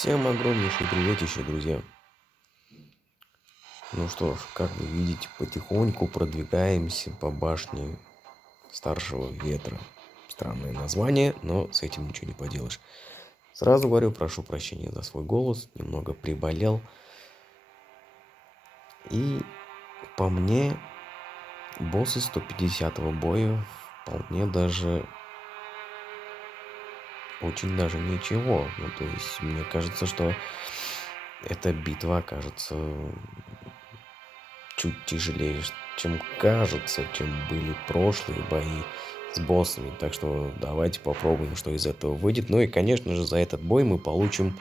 Всем огромнейший приветище, друзья. Ну что ж, как вы видите, потихоньку продвигаемся по башне Старшего Ветра. Странное название, но с этим ничего не поделаешь. Сразу говорю, прошу прощения за свой голос, немного приболел. И по мне, боссы 150-го боя вполне даже очень даже ничего. Ну, то есть, мне кажется, что эта битва окажется чуть тяжелее, чем кажется, чем были прошлые бои с боссами. Так что давайте попробуем, что из этого выйдет. Ну и, конечно же, за этот бой мы получим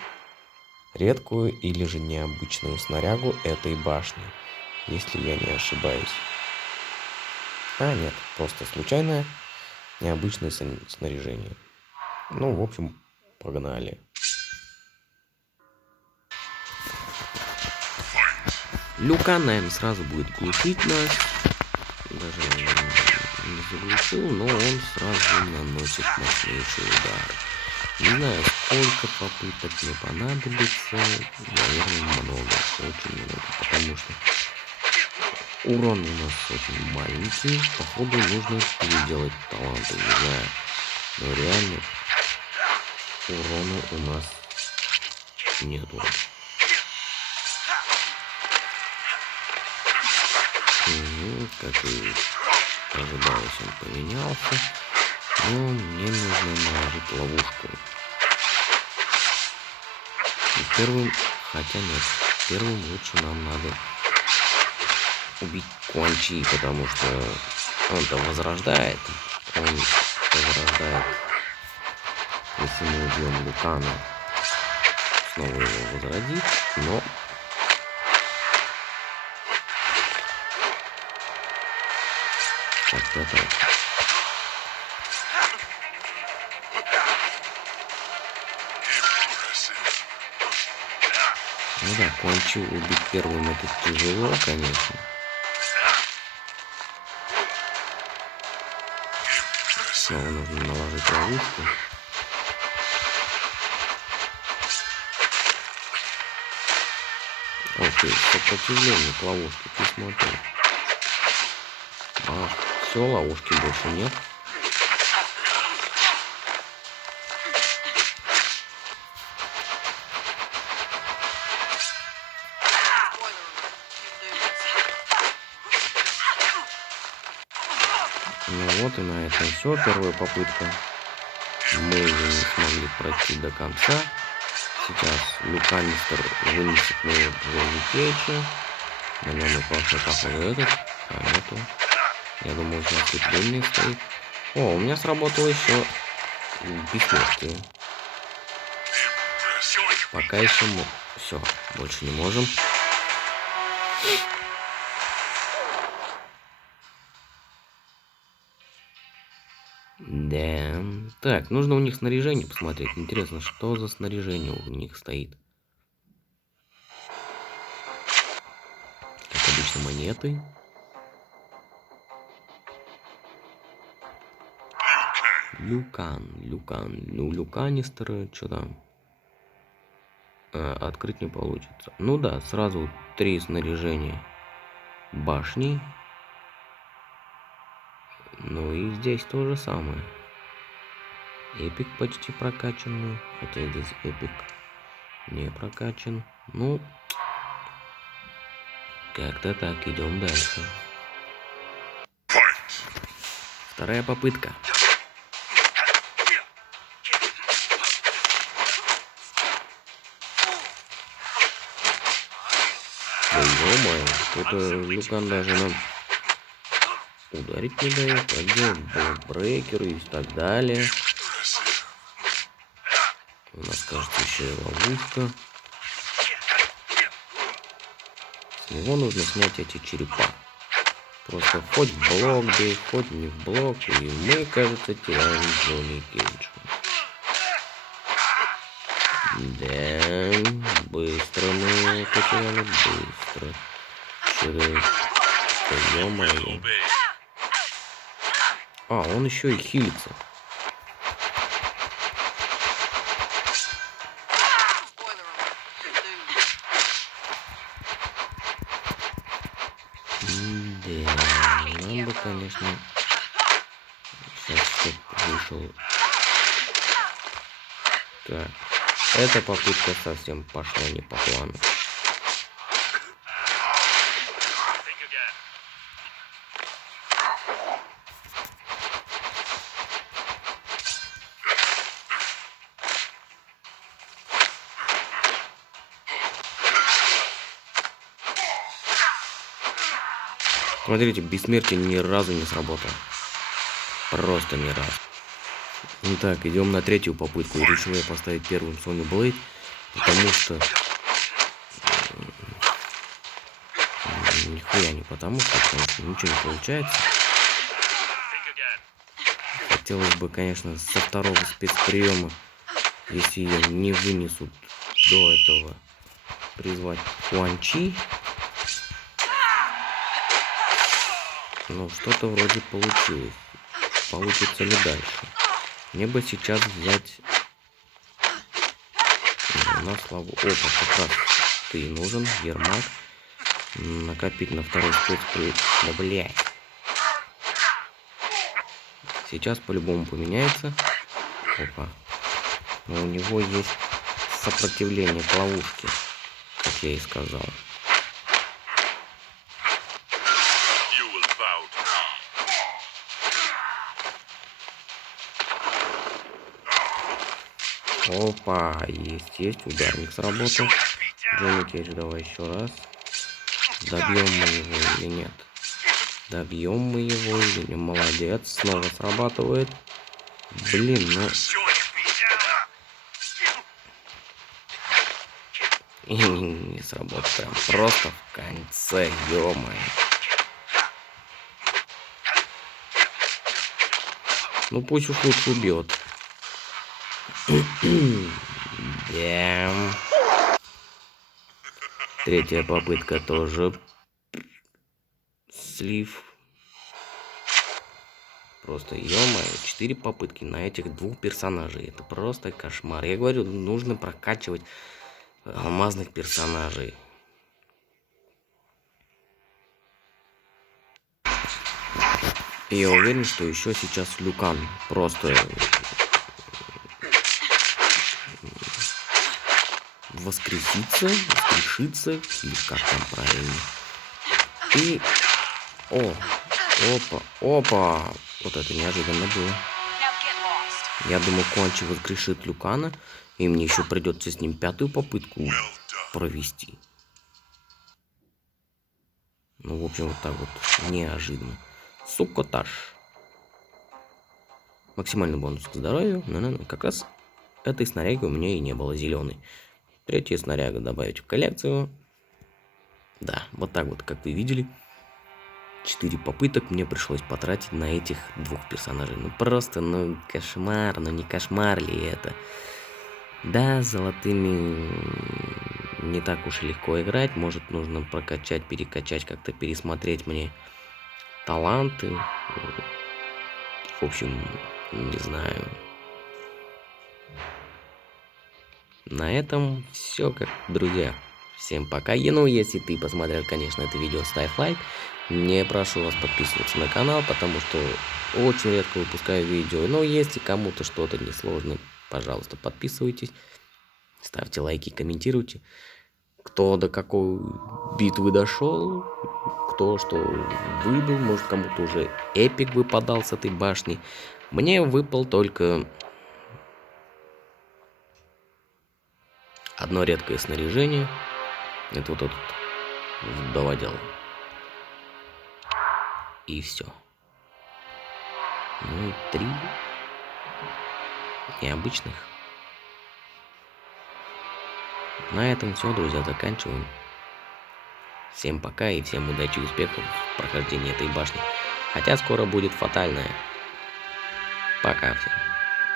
редкую или же необычную снарягу этой башни, если я не ошибаюсь. А, нет, просто случайное необычное снаряжение. Ну, в общем, погнали. Люкан, наверное, сразу будет глушить нас. Даже не заглушил, но он сразу наносит мощнейший удар. Не знаю, сколько попыток мне понадобится. Наверное, много. Очень много. Потому что урон у нас очень маленький. Походу, нужно переделать таланты. Не знаю. Но реально урона у нас нету. Как и ожидалось, он поменялся. Но мне нужно наложить ловушку. И первым, хотя нет, первым лучше нам надо убить Quan Chi, потому что он-то возрождает. Он возрождает. Если мы убьем Люкана, снова его возродит, но как-то так. Ну да, Quan Chi убить первым это тяжело, конечно. Снова нужно наложить ловушку. Окей, сопротивление к ловушке, ты смотри. Все, ловушки больше нет. Ну вот и на этом все. Первая попытка. Мы ее не смогли пройти до конца. Сейчас Люканистер вынесет на его печи. На нем упался походу этот. А нету. Я думаю, сейчас ослепление стоит. О, у меня сработало еще бессмертие. Пока еще мы... Все, больше не можем. Да. Так, нужно у них снаряжение посмотреть. Интересно, что за снаряжение у них стоит. Как обычно, монеты. Люкан. Ну, Люканистер, что там? Открыть не получится. Ну да, сразу 3 снаряжения башни. Ну и здесь то же самое. Эпик почти прокачанный. Хотя здесь эпик не прокачан. Ну, как-то так, идем дальше. Вторая попытка. Ё-моё, тут Люкан даже нам ударить не дает. А где брейкеры и так далее. У нас, кажется, еще и ловушка. С него нужно снять эти черепа. Просто хоть в блок бей, хоть не в блок. И мы, кажется, теряем Джонни Кейджа. Да, быстро мы его потеряли, быстро. Ё-моё. А, он еще и хилится. Да, нам бы, конечно, сейчас чтоб вышел. Так, эта попытка совсем пошла не по плану. Смотрите, бессмертие ни разу не сработало. Просто ни разу. Итак, идем на третью попытку. Решил я поставить первым Соню Блейд, потому что... Нихуя не потому что ничего не получается. Хотелось бы, конечно, со второго спецприема, если ее не вынесут до этого, призвать Хуан Чи. Ну, что-то вроде получилось. Получится ли дальше? Мне бы сейчас взять... На славу. Опа, как раз ты нужен, Ермак. Накопить на второй спецприем. Да, блядь. Сейчас по-любому поменяется. Опа. Но у него есть сопротивление к ловушке, как я и сказал. Опа, есть, ударник сработал. Джонни Кейдж, давай еще раз. Добьем мы его или нет? Добьем мы его или нет? Молодец, снова срабатывает. Блин, ну... И не сработал, прям просто в конце, ё-моё. Ну пусть уж лучше убьет. Бям. Третья попытка тоже слив. Просто, ё-моё, 4 попытки на этих двух персонажей. Это просто кошмар. Я говорю, нужно прокачивать алмазных персонажей. И я уверен, что еще сейчас Люкан просто воскрешится, или как там правильно. И... Опа. Вот это неожиданно было. Я думал, Кончи воскрешит Люкана, и мне еще придется с ним 5-ю попытку провести. Ну, в общем, вот так вот, неожиданно. Сукотаж. Максимальный бонус к здоровью. Как раз этой снаряги у меня и не было, зеленой. Третью снарягу добавить в коллекцию. Да, вот так вот, как вы видели. 4 попыток мне пришлось потратить на этих двух персонажей. Ну просто, ну кошмар, ну не кошмар ли это? Да, с золотыми не так уж и легко играть. Может, нужно прокачать, перекачать, как-то пересмотреть мне таланты. В общем, не знаю. На этом все, как друзья. Всем пока. И ну, если ты посмотрел, конечно, это видео, ставь лайк. Не прошу вас подписываться на канал, потому что очень редко выпускаю видео. Но если кому-то что-то несложно, пожалуйста, подписывайтесь. Ставьте лайки, комментируйте. Кто до какой битвы дошел, кто что выбил, может кому-то уже эпик выпадал с этой башни. Мне выпал только одно редкое снаряжение. Это вот этот доводил. И все. Ну и 3 необычных. На этом все, друзья, заканчиваем. Всем пока и всем удачи и успехов в прохождении этой башни. Хотя скоро будет фатальная. Пока всем.